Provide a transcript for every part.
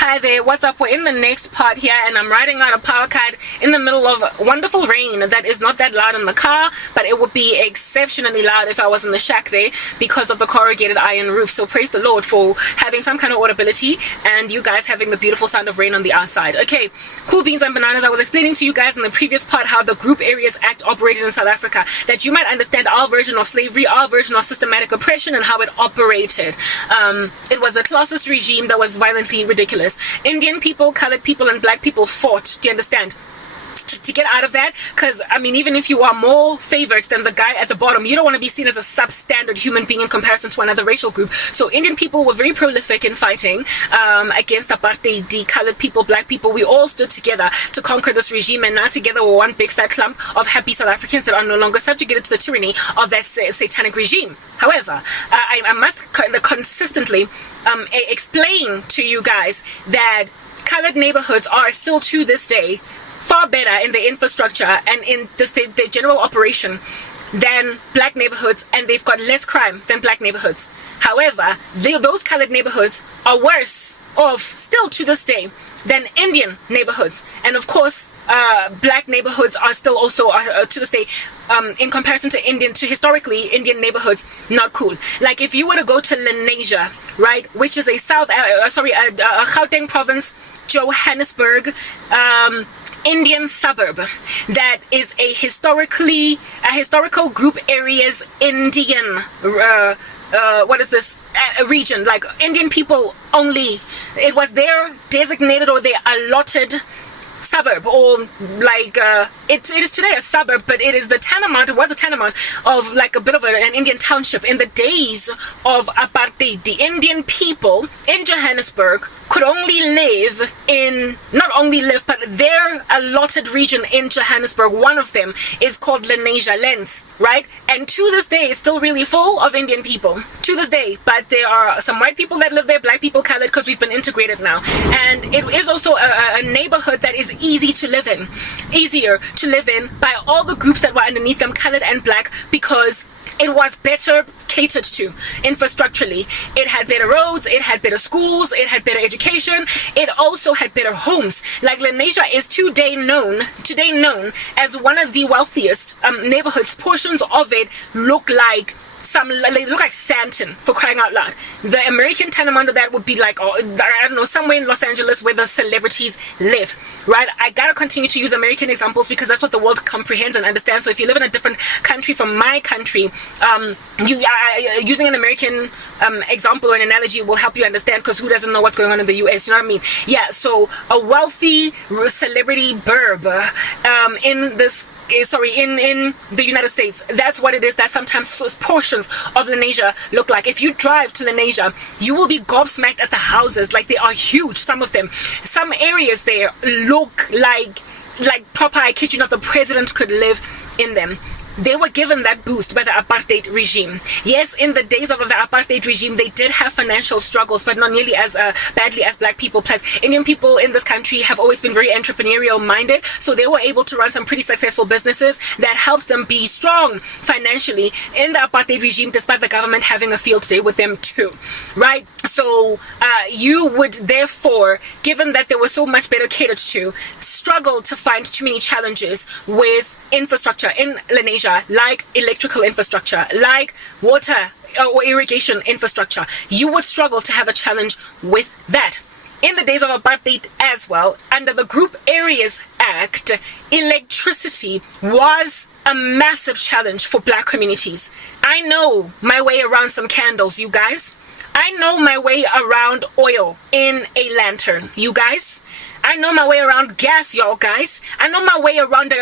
Hi there, what's up? We're in the next part here and I'm riding out a Apartheid in the middle of wonderful rain that is not that loud in the car, but it would be exceptionally loud if I was in the shack there because of the corrugated iron roof. So praise the Lord for having some kind of audibility and you guys having the beautiful sound of rain on the outside. Okay, cool beans and bananas. I was explaining to you guys in the previous part how the Group Areas Act operated in South Africa, that you might understand our version of slavery, our version of systematic oppression and how it operated. It was a classist regime that was violently ridiculous. Indian people, colored people, and black people fought, do you understand, to get out of that? Because I mean, even if you are more favored than the guy at the bottom, you don't want to be seen as a substandard human being in comparison to another racial group. So Indian people were very prolific in fighting against Apartheid, the colored people, black people. We all stood together to conquer this regime, and now together we're one big fat clump of happy South Africans that are no longer subjugated to the tyranny of that satanic regime. However, I must consistently explain to you guys that colored neighborhoods are still to this day far better in the infrastructure and in the general operation than black neighborhoods, and they've got less crime than black neighborhoods. However, those colored neighborhoods are worse off still to this day than Indian neighborhoods, and of course black neighborhoods are still also to this day in comparison to historically Indian neighborhoods not cool. Like if you were to go to Lenasia, right, which is a Gauteng province, Johannesburg, Indian suburb that is a historical group areas Indian region, like Indian people only. It was their designated or their allotted suburb, or like it is today a suburb, but it is the tantamount, it was a tantamount of like a bit of an Indian township. In the days of apartheid, the Indian people in Johannesburg could only live in, not only live, but their allotted region in Johannesburg, one of them is called Lenasia Lens, right? And to this day, it's still really full of Indian people, to this day. But there are some white people that live there, black people, colored, because we've been integrated now. And it is also a neighborhood that is easier to live in by all the groups that were underneath them, colored and black, because it was better catered to infrastructurally. It had better roads, it had better schools, it had better education, it also had better homes. Like Lenasia is today known as one of the wealthiest neighborhoods. Portions of it look like Santon, for crying out loud. The American tenement of that would be like, I don't know, somewhere in Los Angeles where the celebrities live, right? I gotta continue to use American examples because that's what the world comprehends and understands. So if you live in a different country from my country, using an American example or an analogy will help you understand, because who doesn't know what's going on in the US, you know what I mean? Yeah, so a wealthy celebrity burb in the United States, that's what it is. That sometimes portions of Lenasia look like. If you drive to Lenasia, you will be gobsmacked at the houses. Like, they are huge, some of them. Some areas there look like proper, I kid you not, the president could live in them. They were given that boost by the apartheid regime. Yes, in the days of the apartheid regime, they did have financial struggles, but not nearly as badly as black people. Plus, Indian people in this country have always been very entrepreneurial minded, so they were able to run some pretty successful businesses that helped them be strong financially in the apartheid regime, despite the government having a field day with them too, right? So you would therefore, given that they were so much better catered to, struggle to find too many challenges with infrastructure in Lenasia, like electrical infrastructure, like water or irrigation infrastructure. You would struggle to have a challenge with that. In the days of apartheid as well, under the Group Areas Act, electricity was a massive challenge for black communities. I know my way around some candles, you guys. I know my way around oil in a lantern, you guys. I know my way around gas, y'all guys. I know my way around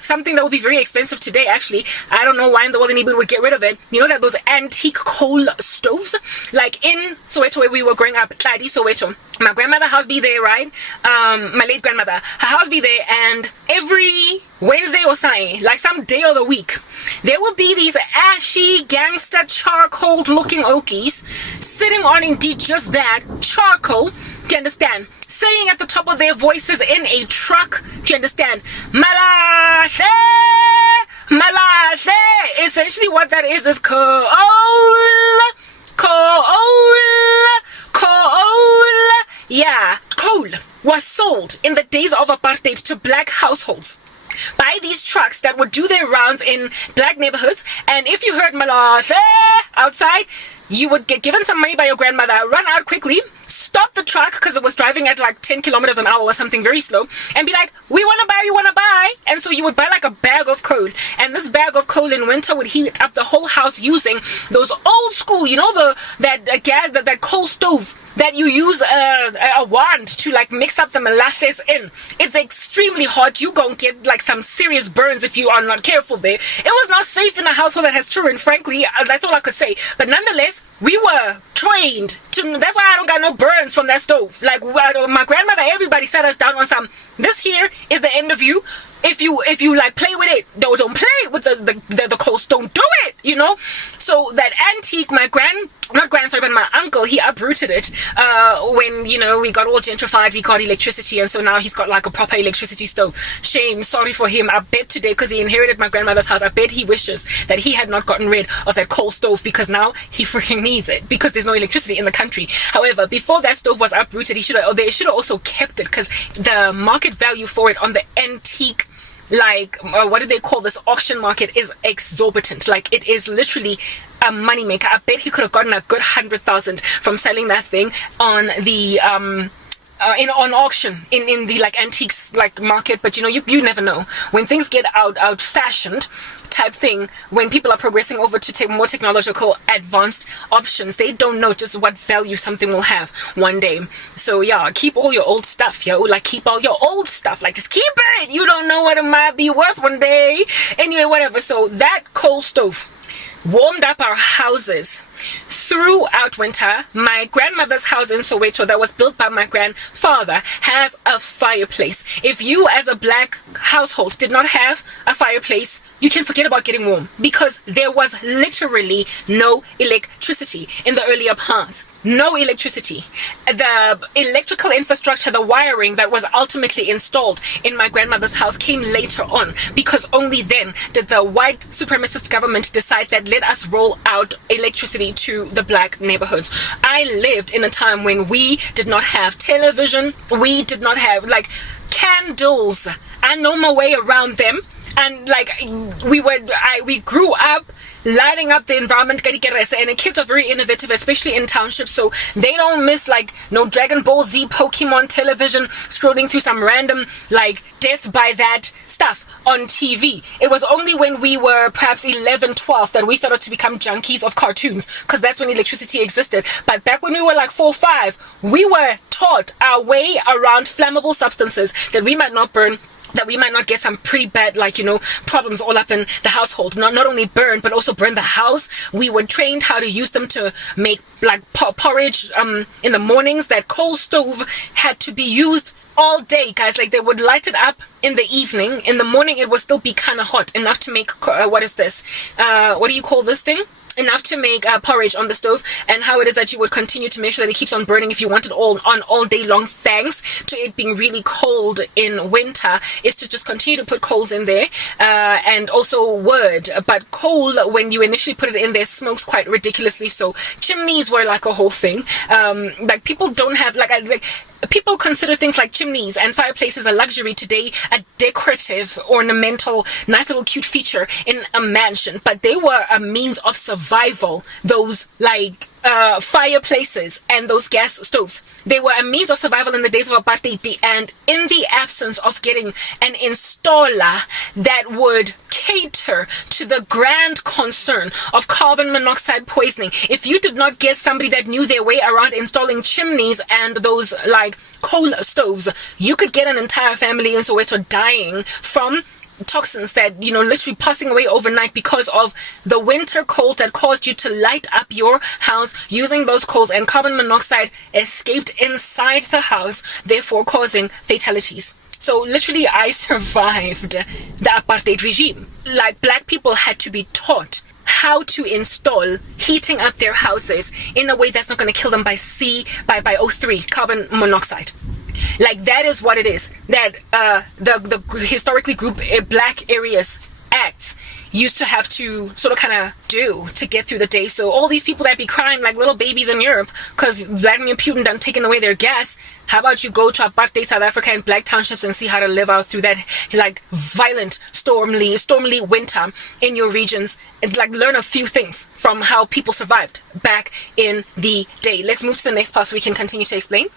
something that would be very expensive today, actually. I don't know why in the world anybody would get rid of it. You know that those antique coal stoves? Like in Soweto where we were growing up, Tladi, Soweto. My grandmother's house be there, right? My late grandmother. Her house be there, and every Wednesday or something, like some day of the week, there would be these ashy, gangster, charcoal-looking okies sitting on indeed just that, charcoal, do you understand? Saying at the top of their voices in a truck, do you understand? Malahle, Malahle. Essentially what that is Kool, Yeah, coal was sold in the days of apartheid to black households by these trucks that would do their rounds in black neighborhoods. And if you heard Malahle outside, you would get given some money by your grandmother, run out quickly, stop the truck because it was driving at like 10 kilometers an hour or something very slow, and be like, we want to buy. And so you would buy like a bag of coal, and this bag of coal in winter would heat up the whole house using those old school, you know, that coal stove that you use a wand to like mix up the molasses in. It's extremely hot. You gonna get like some serious burns if you are not careful there. It was not safe in a household that has children, frankly. That's all I could say. But nonetheless, we were trained to, that's why I don't got no burns from that stove. Like my grandmother, everybody sat us down on some, this here is the end of you. If you like play with it, don't play with the coast, don't do it, you know. So that antique, my uncle, he uprooted it when, you know, we got all gentrified, we got electricity, and so now he's got like a proper electricity stove. Shame, sorry for him. I bet today, because he inherited my grandmother's house, I bet he wishes that he had not gotten rid of that coal stove, because now he freaking needs it because there's no electricity in the country. However, before that stove was uprooted, they should have also kept it, because the market value for it on the antique, like what do they call this, auction market, is exorbitant. Like it is literally a money maker. I bet he could have gotten a good 100,000 from selling that thing on the on auction in the like antiques like market. But you know, you never know when things get out fashioned type thing. When people are progressing over to take more technological advanced options, they don't know just what value something will have one day. So yeah, keep all your old stuff, yo. Like keep all your old stuff. Like just keep it. You don't know what it might be worth one day. Anyway, whatever. So that coal stove warmed up our houses throughout winter. My grandmother's house in Soweto, that was built by my grandfather, has a fireplace. If you as a black household did not have a fireplace, you can forget about getting warm, because there was literally no electricity in the earlier parts. No electricity. The electrical infrastructure, the wiring that was ultimately installed in my grandmother's house came later on, because only then did the white supremacist government decide that let us roll out electricity to the black neighborhoods. I lived in a time when we did not have television, we did not have like candles. I know my way around them. And like we grew up lighting up the environment, and the kids are very innovative, especially in townships, so they don't miss like no Dragon Ball Z, Pokemon television, scrolling through some random like death by that stuff on TV. It was only when we were perhaps 11, 12 that we started to become junkies of cartoons, because that's when electricity existed. But back when we were like 4, 5, we were taught our way around flammable substances that we might not burn, that we might not get some pretty bad, like, you know, problems all up in the household. Not only burn, but also burn the house. We were trained how to use them to make like porridge in the mornings. That coal stove had to be used all day, guys. Like they would light it up in the evening. In the morning it would still be kind of hot enough to make what is this, what do you call this thing, enough to make porridge on the stove. And how it is that you would continue to make sure that it keeps on burning if you want it all day long, thanks to it being really cold in winter, is to just continue to put coals in there, and also wood. But coal, when you initially put it in there, smokes quite ridiculously, so chimneys were like a whole thing. Like people don't have like people consider things like chimneys and fireplaces a luxury today, a decorative, ornamental, nice little cute feature in a mansion, but they were a means of survival. Those like fireplaces and those gas stoves, they were a means of survival in the days of apartheid, and in the absence of getting an installer that would cater to the grand concern of carbon monoxide poisoning, if you did not get somebody that knew their way around installing chimneys and those like coal stoves, you could get an entire family in Soweto dying from toxins that, you know, literally passing away overnight because of the winter cold that caused you to light up your house using those coals, and carbon monoxide escaped inside the house, therefore causing fatalities. So literally I survived the apartheid regime. Like black people had to be taught how to install heating up their houses in a way that's not going to kill them by O3, carbon monoxide. Like that is what it is that the historically grouped black areas acts used to have to sort of kind of do to get through the day. So all these people that be crying like little babies in Europe because Vladimir Putin done taken away their gas, how about you go to Apartheid South Africa and black townships and see how to live out through that like violent stormy winter in your regions, and like learn a few things from how people survived back in the day. Let's move to the next part so we can continue to explain.